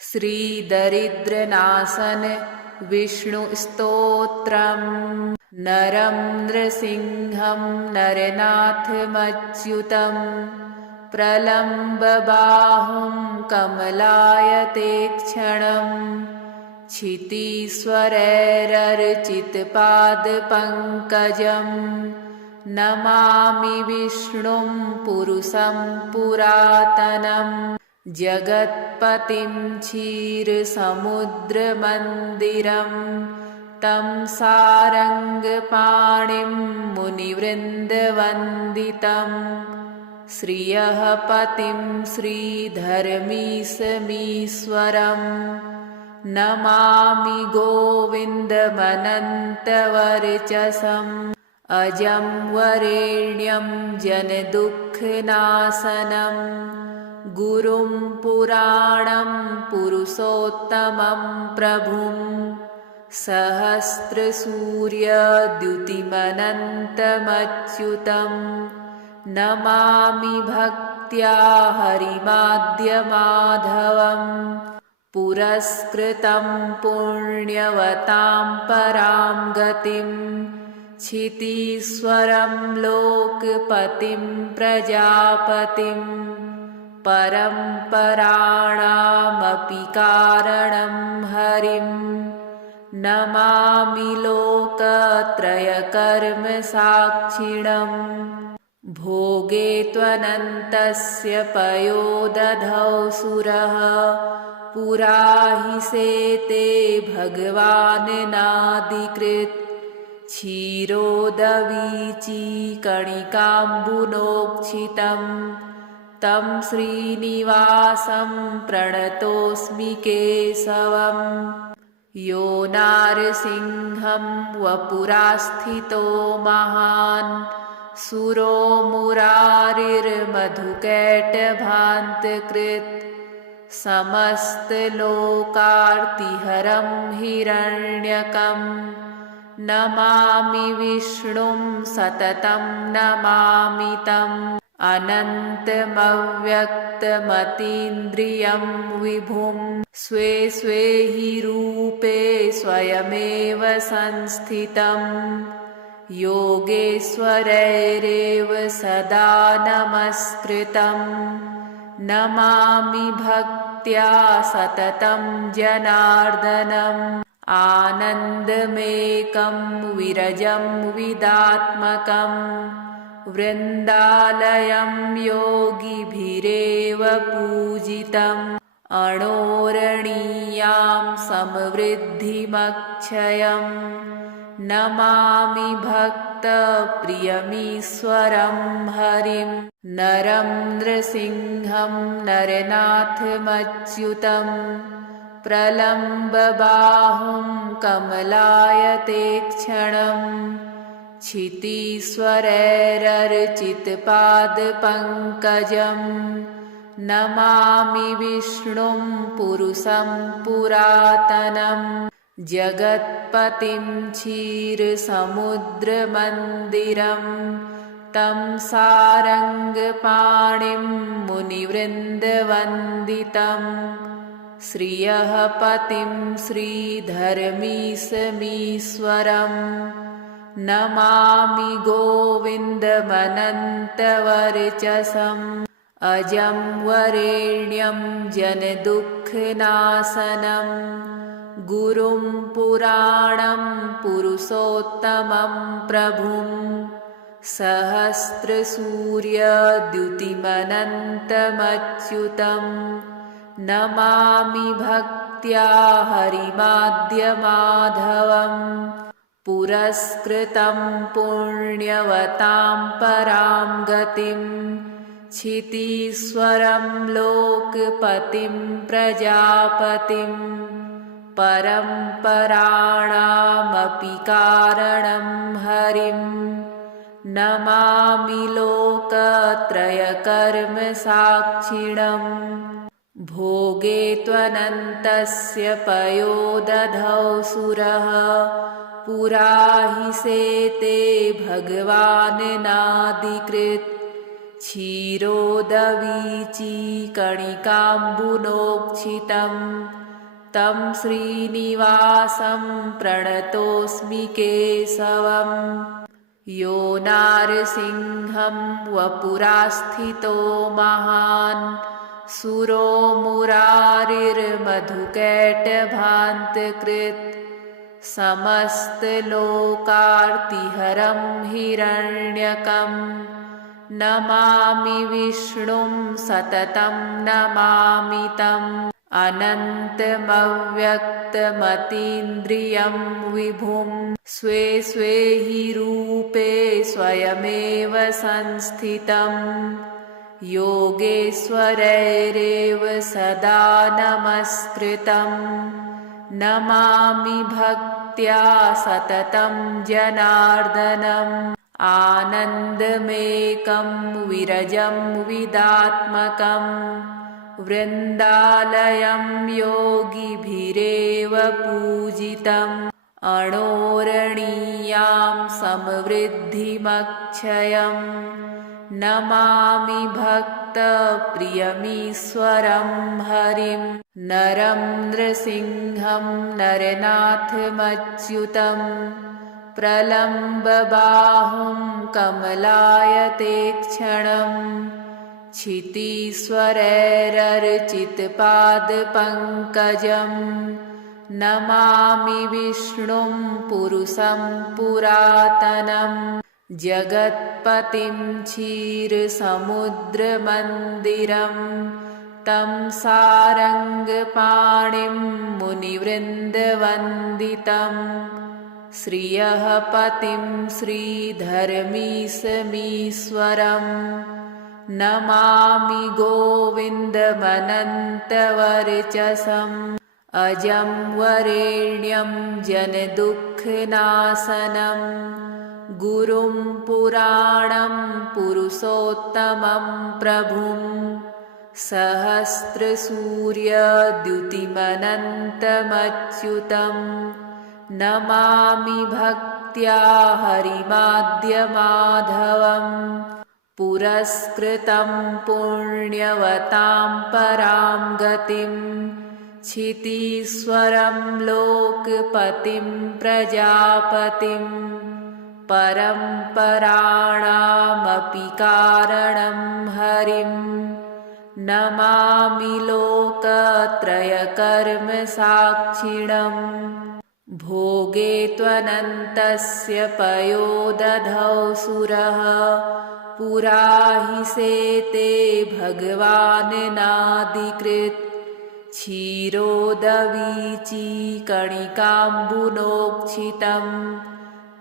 श्रीदरिद्रनाशन विष्णुस्तोत्रम् नरं नृसिंहं नरनाथमच्युतं प्रलम्बबाहुं कमलायतेक्षणं क्षितीश्वरैरर्चितपादपङ्कजं नमामि विष्णुं पुरुषं पुरातनं जगत्पतिं क्षीरसमुद्रमन्दिरं तं सारङ्गपाणिं मुनिवृन्दवन्दितं श्रियः पतिं श्रीधर्मीशमीश्वरं नमामि गोविन्दमनन्तवर्चसम् अजं वरेण्यं जनदुःखनाशनं गुरुं पुराणं पुरुषोत्तमं प्रभुं सहस्रसूर्यद्युतिमनन्तमच्युतं नमामि भक्त्या हरिमाद्यमाधवं पुरस्कृतं पुण्यवतां परां गतिं क्षितीश्वरं लोकपतिं प्रजापतिं परम्पराणामपि कारणं हरिं नमामि लोकत्रयकर्मसाक्षिणं भोगे त्वनन्तस्य पयोदधौ सुरः पुरा हि सेते भगवान् नादिकृत् क्षीरोदवीचीकणिकाम्बुनोक्षितं तं श्रीनिवासं प्रणतोऽस्मि केशवम् यो नारसिंहं वपुरास्थितो महान् सुरो मुरारिर्मधुकैटभान्तकृत् समस्तलोकार्तिहरं हिरण्यकं नमामि विष्णुं सततं नमामि तम् अनन्तमव्यक्तमतीन्द्रियं विभुं स्वे स्वे हि रूपे स्वयमेव संस्थितं योगेश्वरैरेव सदा नमस्कृतं नमामि भक्त्या सततं जनार्दनम् आनन्दमेकं विरजं विदात्मकं वृन्दालयं योगिभिरेव पूजितम् अणोरणीयां समवृद्धिमक्षयं नमामि भक्तप्रियमीश्वरं हरिं नरं नृसिंहं नरनाथमच्युतं प्रलम्बबाहुं कमलायतेक्षणं क्षितीश्वरैरर्चितपादपङ्कजं नमामि विष्णुं पुरुषं पुरातनं जगत्पतिं क्षीरसमुद्रमन्दिरं तं सारङ्गपाणिं मुनिवृन्दवन्दितं श्रियः पतिं श्रीधर्मीशमीश्वरं नमामि गोविन्दमनन्तवर्चसम् अजं वरेण्यं जनदुःखनाशनं गुरुं पुराणं पुरुषोत्तमं प्रभुं सहस्रसूर्यद्युतिमनन्तमच्युतं नमामि भक्त्या हरिमाद्यमाधवं पुरस्कृतं पुण्यवतां परां गतिं क्षितीश्वरं लोकपतिं प्रजापतिं परम्पराणामपि कारणं हरिं नमामि लोकत्रयकर्मसाक्षिणं भोगे त्वनन्तस्य पयोदधौ सुरः पुरा हि सेते भगवान् नादिकृत् क्षीरोदवीचीकणिकाम्बुनोक्षितं तं श्रीनिवासं प्रणतोऽस्मि केशवम्। यो नारसिंहं वपुरास्थितो महान् सुरो मुरारिर्मधुकैटभान्तकृत् समस्तलोकार्तिहरं हिरण्यकं नमामि विष्णुं सततं नमामि तम् अनन्तमव्यक्तमतीन्द्रियं विभुं स्वे स्वे हि रूपे स्वयमेव संस्थितं योगेश्वरैरेव सदा नमस्कृतं नमामि भक्त्या सततं जनार्दनम् आनन्दमेकं विरजं विदात्मकं वृन्दालयं योगिभिरेव पूजितम् अणोरणीयां समवृद्धिमक्षयम् नमामि भक्तप्रियमीश्वरं हरिं नरं नृसिंहं नरनाथमच्युतं प्रलम्बबाहुं कमलायतेक्षणम् क्षितीश्वरैरर्चितपादपङ्कजम् नमामि विष्णुं पुरुषं पुरातनम् जगत्पतिं क्षीरसमुद्रमन्दिरं तं सारङ्गपाणिं मुनिवृन्दवन्दितम् श्रियः पतिं श्रीधर्मीशमीश्वरम् नमामि गोविन्दमनन्तवर्चसम् अजं वरेण्यं जनदुःखनाशनं गुरुं पुराणं पुरुषोत्तमं प्रभुं सहस्रसूर्यद्युतिमनन्तमच्युतं नमामि भक्त्या हरिमाद्यमाधवम् पुरस्कृतं पुण्यवतां परां गतिम् क्षितीश्वरं लोकपतिं प्रजापतिं परम्पराणामपि कारणं हरिं नमामि लोकत्रयकर्मसाक्षिणम् भोगे त्वनन्तस्य पयोदधौ सुरः पुरा हि सेते भगवान्नादिकृत् क्षीरोदवीचीकणिकाम्बुनोक्षितं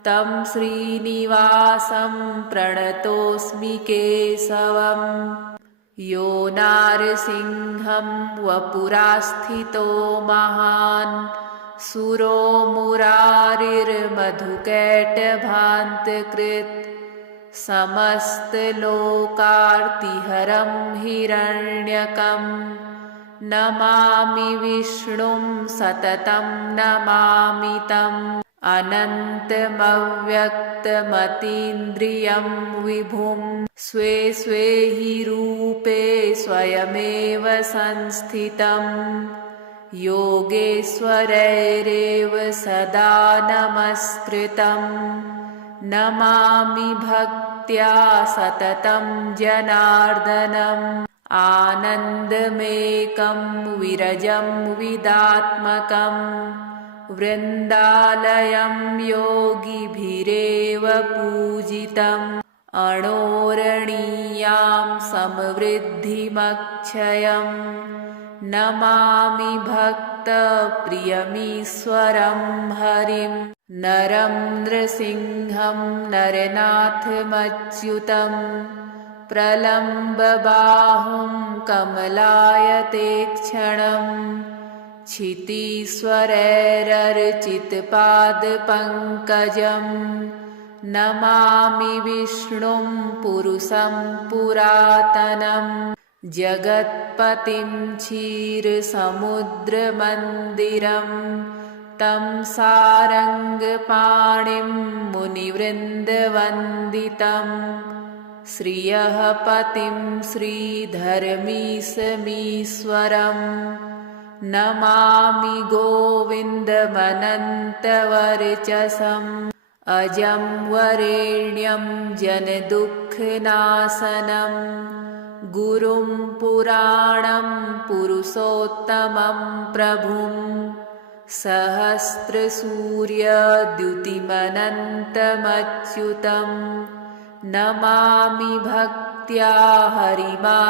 तं श्रीनिवासं प्रणतोऽस्मि केशवम् यो नारसिंहं वपुरास्थितो महान् सुरो मुरारिर्मधुकैटभान्तकृत् समस्तलोकार्तिहरं हिरण्यकं नमामि विष्णुं सततं नमामि तम् अनन्तमव्यक्तमतीन्द्रियं विभुं स्वे स्वे हि रूपे स्वयमेव संस्थितं योगेश्वरैरेव सदा नमस्कृतं नमामि भक्त्या सततं जनार्दनम् आनन्दमेकं विरजं विदात्मकं वृन्दालयं योगिभिरेव पूजितम् अणोरणीयां समवृद्धिमक्षयम् नमामि भक्तप्रियमीश्वरं हरिं नरं नृसिंहं नरनाथमच्युतम् प्रलम्बबाहुं कमलायतेक्षणम् क्षितीश्वरैरर्चितपादपङ्कजम् नमामि विष्णुं पुरुषं पुरातनम् जगत्पतिं क्षीरसमुद्रमन्दिरं तं सारङ्गपाणिं मुनिवृन्दवन्दितं श्रियः पतिं श्रीधर्मीशमीश्वरं नमामि गोविन्दमनन्तवर्चसम् अजं वरेण्यं जनदुःखनाशनं गुरुं पुराणं पुरुषोत्तमं प्रभुं सहस्रसूर्यद्युतिमनन्तमच्युतं नमामि भक्त्या हरिमाद्यमाधवं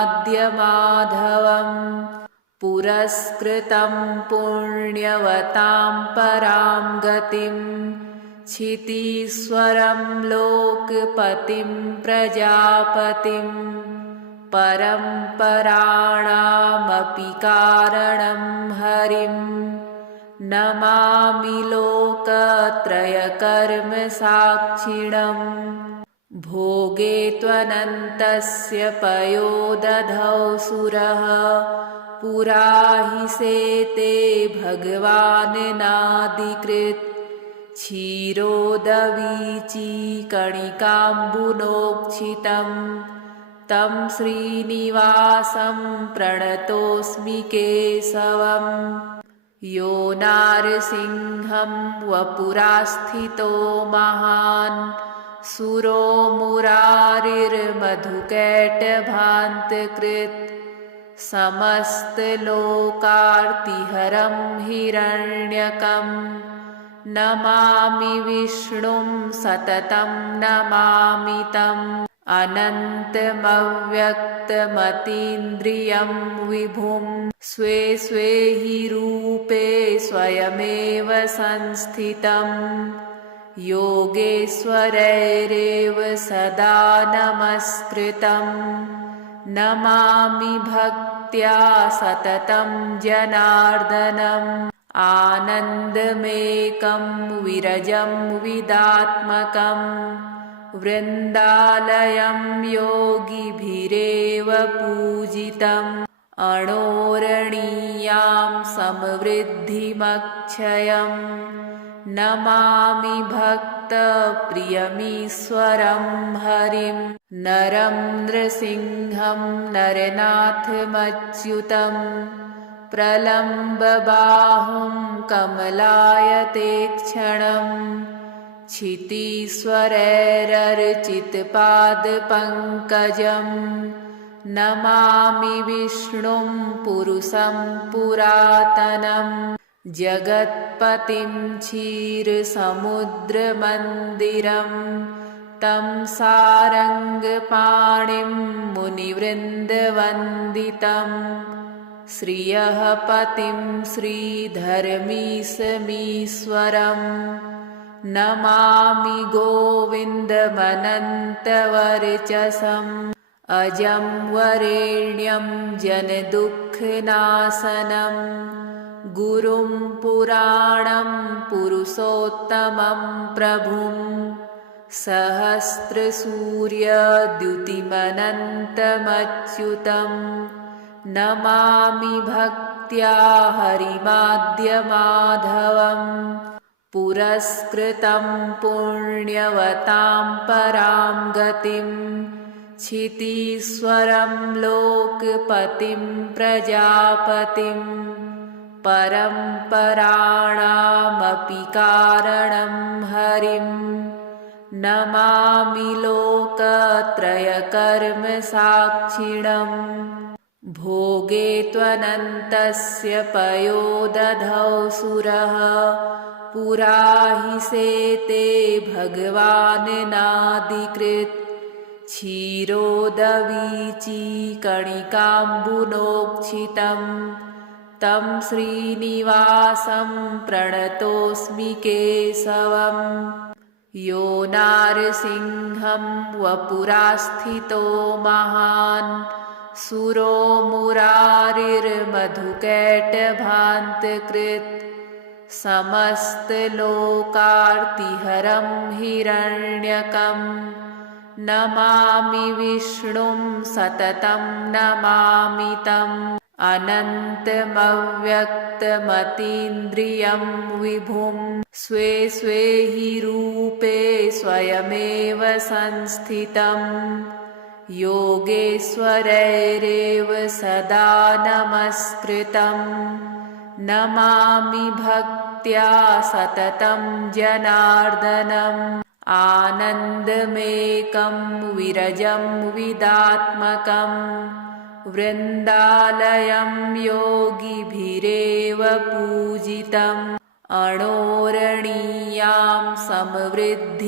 पुरस्कृतं पुण्यवतां परां गतिं क्षितीश्वरं लोकपतिं प्रजापतिं परम्पराणामपि कारणं हरिं नमामि लोकत्रयकर्मसाक्षिणं भोगे त्वनन्तस्य पयोदधौ सुरः पुरा हि सेते भगवान् नादिकृत् क्षीरोदवीचीकणिकाम्बुनोक्षितं तं श्रीनिवासं प्रणतोऽस्मि केशवम् यो नारसिंहं वपुरास्थितो महान् सुरो मुरारिर्मधुकैटभान्तकृत् समस्तलोकार्तिहरं हिरण्यकं नमामि विष्णुं सततं नमामि तम् अनन्तमव्यक्तमतीन्द्रियं विभुं स्वे स्वे हि रूपे स्वयमेव संस्थितं योगेश्वरैरेव सदा नमस्कृतं नमामि भक्त्या सततं जनार्दनम् आनन्दमेकं विरजं विदात्मकं वृन्दालयं योगिभिरेव पूजितम् अणोरणीयां समृद्धिमक्षयं नमामि भक्तप्रियमीश्वरं हरिं नरं नृसिंहं नरनाथमच्युतं प्रलम्बबाहुं कमलायतेक्षणं क्षितीश्वरैरर्चितपादपङ्कजं नमामि विष्णुं पुरुषं पुरातनं जगत्पतिं क्षीरसमुद्रमन्दिरं तं सारङ्गपाणिं मुनिवृन्दवन्दितं श्रियः पतिं श्रीधर्मीशमीश्वरं नमामि गोविन्दमनन्तवर्चसम् अजं वरेण्यं जनदुःखनाशनं गुरुं पुराणं पुरुषोत्तमं प्रभुं सहस्रसूर्यद्युतिमनन्तमच्युतं नमामि भक्त्या हरिमाद्यमाधवं पुरस्कृतं पुण्यवतां परां गतिं क्षितीश्वरं लोकपतिं प्रजापतिं परम्पराणामपि कारणं हरिं नमामि लोकत्रयकर्मसाक्षिणं भोगे त्वनन्तस्य पयोदधौ सुरः पुरा हि सेते भगवान् नादिकृत् क्षीरोदवीचीकणिकाम्बुनोक्षितं तं श्रीनिवासं प्रणतोऽस्मि केशवम् यो नारसिंहं वपुरास्थितो महान् सुरो मुरारिर्मधुकैटभान्तकृत् समस्तलोकार्तिहरं हिरण्यकं नमामि विष्णुं सततं नमामि तम् अनन्तमव्यक्तमतीन्द्रियं विभुं स्वे स्वे हि रूपे स्वयमेव संस्थितं योगेश्वरैरेव सदा नमस्कृतं नमामि भक्त्या सततं जनार्दनम् आनन्दमेकं विरजं विदात्मकं वृन्दालयं योगिभिरेव पूजितम् अणोरणीयां समवृद्धिमक्षयम्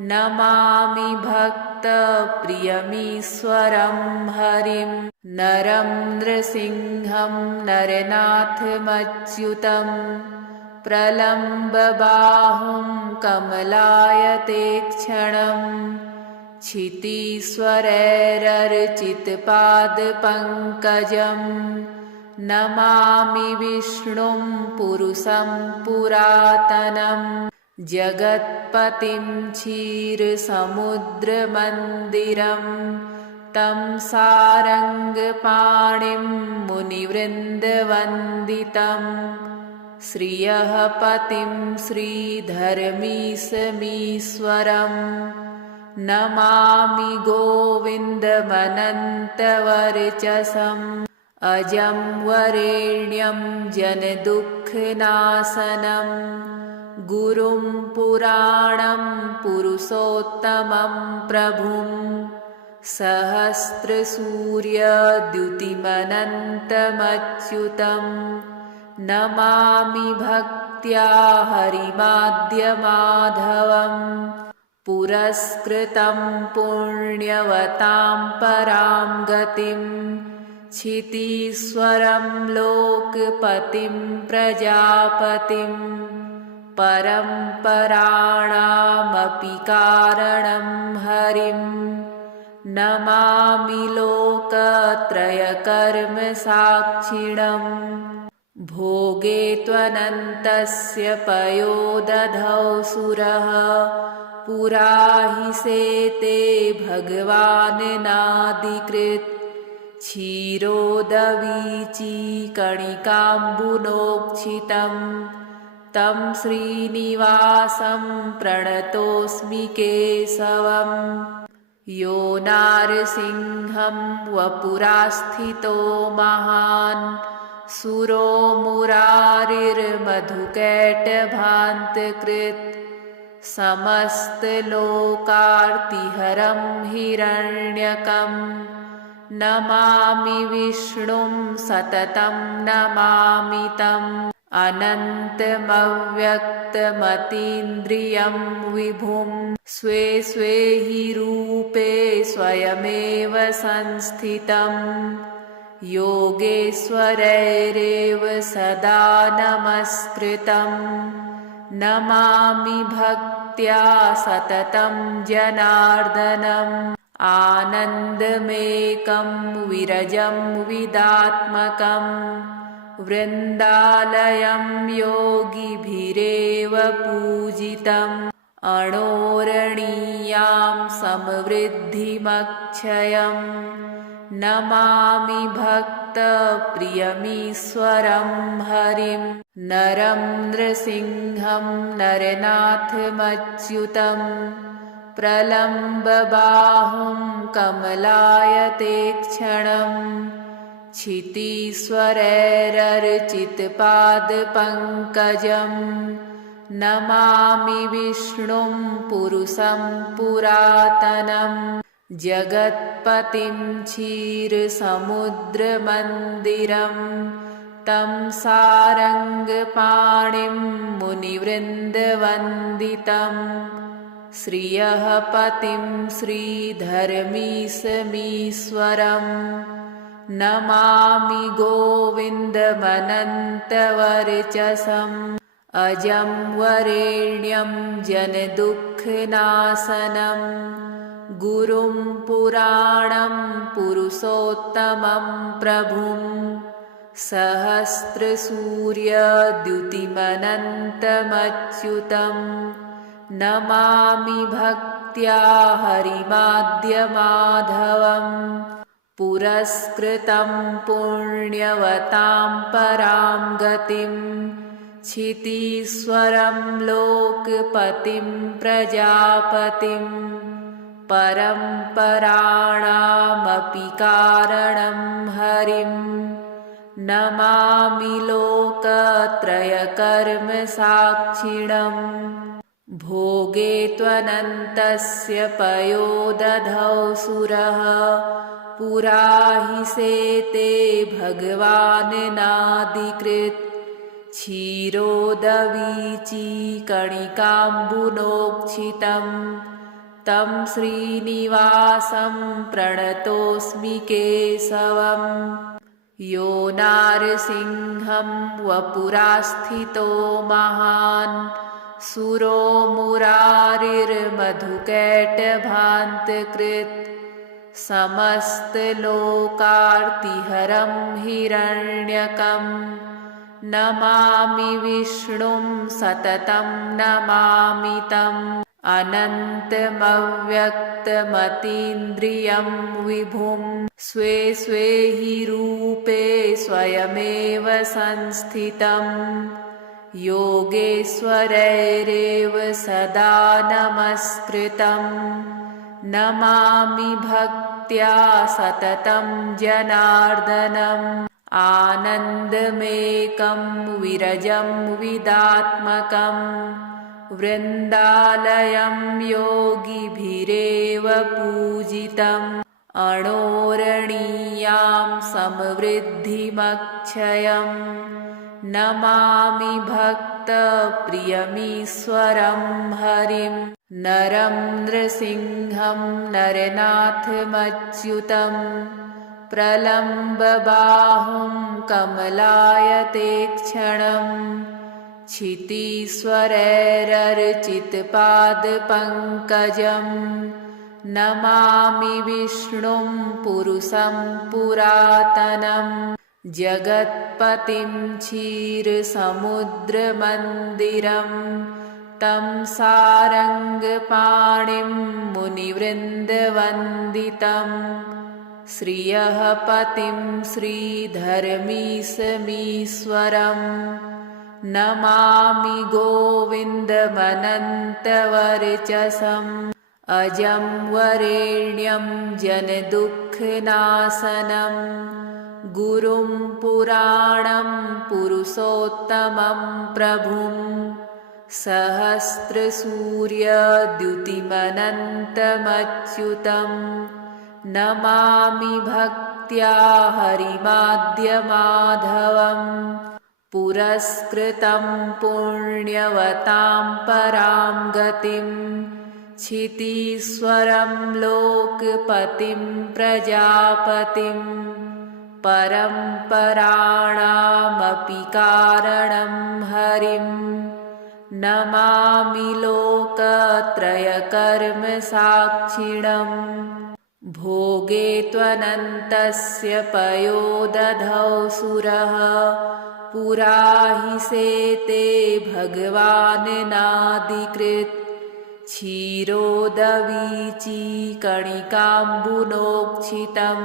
नमामि भक्तप्रियमीश्वरं हरिं नरं नृसिंहं नरनाथमच्युतं प्रलम्बबाहुं कमलायतेक्षणं क्षितीश्वरैरर्चितपादपङ्कजम् नमामि विष्णुं पुरुषं पुरातनं जगत्पतिं क्षीरसमुद्रमन्दिरं तं सारङ्गपाणिं मुनिवृन्दवन्दितं श्रियः पतिं श्रीधर्मीशमीश्वरं नमामि गोविन्दमनन्तवर्चसम् अजं वरेण्यं जनदुःखनाशनं गुरुं पुराणं पुरुषोत्तमं प्रभुं सहस्रसूर्यद्युतिमनन्तमच्युतं नमामि भक्त्या हरिमाद्यमाधवं पुरस्कृतं पुण्यवतां परां गतिम् क्षितीश्वरं लोकपतिं प्रजापतिं परम्पराणामपि कारणं हरिं नमामि लोकत्रयकर्मसाक्षिणं भोगे त्वनन्तस्य पयोदधौ सुरः पुरा हि सेते भगवान्नादिकृत् क्षीरोदवीचीकणिकाम्बुनोक्षितं तं श्रीनिवासं प्रणतोऽस्मि केशवं यो नारसिंहं वपुरास्थितो महान् सुरो मुरारिर्मधुकैटभान्तकृत् समस्तलोकार्तिहरं हिरण्यकम् नमामि विष्णुं सततं नमामि तम् अनन्तमव्यक्तमतीन्द्रियं विभुं स्वे स्वे हि रूपे स्वयमेव संस्थितं योगेश्वरैरेव सदा नमस्कृतं नमामि भक्त्या सततं जनार्दनम् आनन्दमेकं विरजं विदात्मकं वृन्दालयं योगिभिरेव पूजितम् अणोरणीयां समवृद्धिमक्षयं नमामि भक्तप्रियमीश्वरं हरिं नरं नृसिंहं नरनाथमच्युतम् प्रलम्बबाहुं कमलायतेक्षणं क्षितीश्वरैरर्चितपादपङ्कजं नमामि विष्णुं पुरुषं पुरातनं जगत्पतिं क्षीरसमुद्रमन्दिरं तं सारङ्गपाणिं मुनिवृन्दवन्दितं श्रियः पतिं श्रीधर्मीशमीश्वरं नमामि गोविन्दमनन्तवर्चसम् अजं वरेण्यं जनदुःखनाशनं गुरुं पुराणं पुरुषोत्तमं प्रभुं सहस्रसूर्यद्युतिमनन्तमच्युतं नमामि भक्त्या हरिमाद्यमाधवं पुरस्कृतं पुण्यवतां परां गतिम् क्षितीश्वरं लोकपतिं प्रजापतिं परम्पराणामपि कारणं हरिं नमामि लोकत्रयकर्मसाक्षिणम् भोगे त्वनन्तस्य पयोदधौ सुरः पुरा हि सेते भगवान्नादिकृत् क्षीरोदवीचीकणिकाम्बुनोक्षितं तं श्रीनिवासं प्रणतोऽस्मि केशवम् यो नारसिंहं वपुरास्थितो महान् सुरो मुरारिर्मधुकैटभान्तकृत् समस्तलोकार्तिहरं हिरण्यकं नमामि विष्णुं सततं नमामि तम् अनन्तमव्यक्तमतीन्द्रियं विभुं स्वे स्वे हि रूपे स्वयमेव संस्थितं योगेश्वरैरेव सदा नमस्कृतं नमामि भक्त्या सततं जनार्दनम् आनन्दमेकं विरजं विदात्मकं वृन्दालयं योगिभिरेव पूजितम् अणोरणीयां समृद्धिमक्षयम् नमामि भक्तप्रियमीश्वरं हरिं नरं नृसिंहं नरनाथमच्युतं प्रलम्बबाहुं कमलायतेक्षणं क्षितीश्वरैरर्चितपादपङ्कजं नमामि विष्णुं पुरुषं पुरातनं जगत्पतिं क्षीरसमुद्रमन्दिरं तं सारङ्गपाणिं मुनिवृन्दवन्दितं श्रियः पतिं श्रीधर्मीशमीश्वरं नमामि गोविन्दमनन्तवर्चसम् अजं वरेण्यं जनदुःखनाशनं गुरुं पुराणं पुरुषोत्तमं प्रभुं सहस्रसूर्यद्युतिमनन्तमच्युतं नमामि भक्त्या हरिमाद्यमाधवम् पुरस्कृतं पुण्यवतां परां गतिं क्षितीश्वरं लोकपतिं प्रजापतिं परम्पराणामपि कारणं हरिं नमामि लोकत्रयकर्मसाक्षिणम् भोगे त्वनन्तस्य पयोदधौ सुरः पुरा हि सेते भगवान्नादिकृत् क्षीरोदवीचीकणिकाम्बुनोक्षितं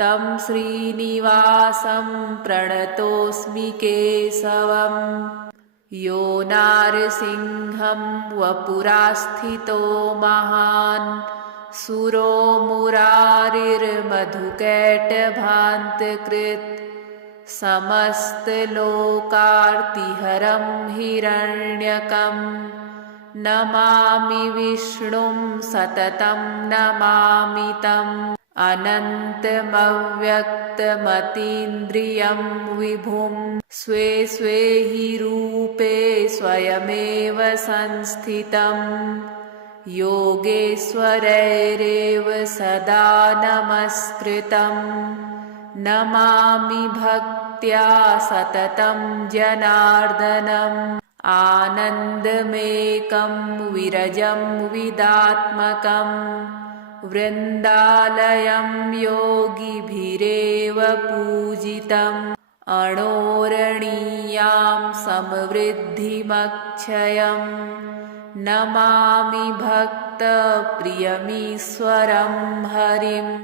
तं श्रीनिवासं प्रणतोऽस्मि केशवम् यो नारसिंहं वपुरास्थितो महान् सुरो मुरारिर्मधुकैटभान्तकृत् समस्तलोकार्तिहरं हिरण्यकं नमामि विष्णुं सततं नमामि तम् अनन्तमव्यक्तमतीन्द्रियं विभुं स्वे स्वे हि रूपे स्वयमेव संस्थितं योगेश्वरैरेव सदा नमस्कृतं नमामि भक्त्या सततं जनार्दनम् आनन्दमेकं विरजं विदात्मकम् वृन्दालयं योगिभिरेव पूजितम् अणोरणीयां समृद्धिमक्षयम् नमामि भक्तप्रियमीश्वरं हरिम्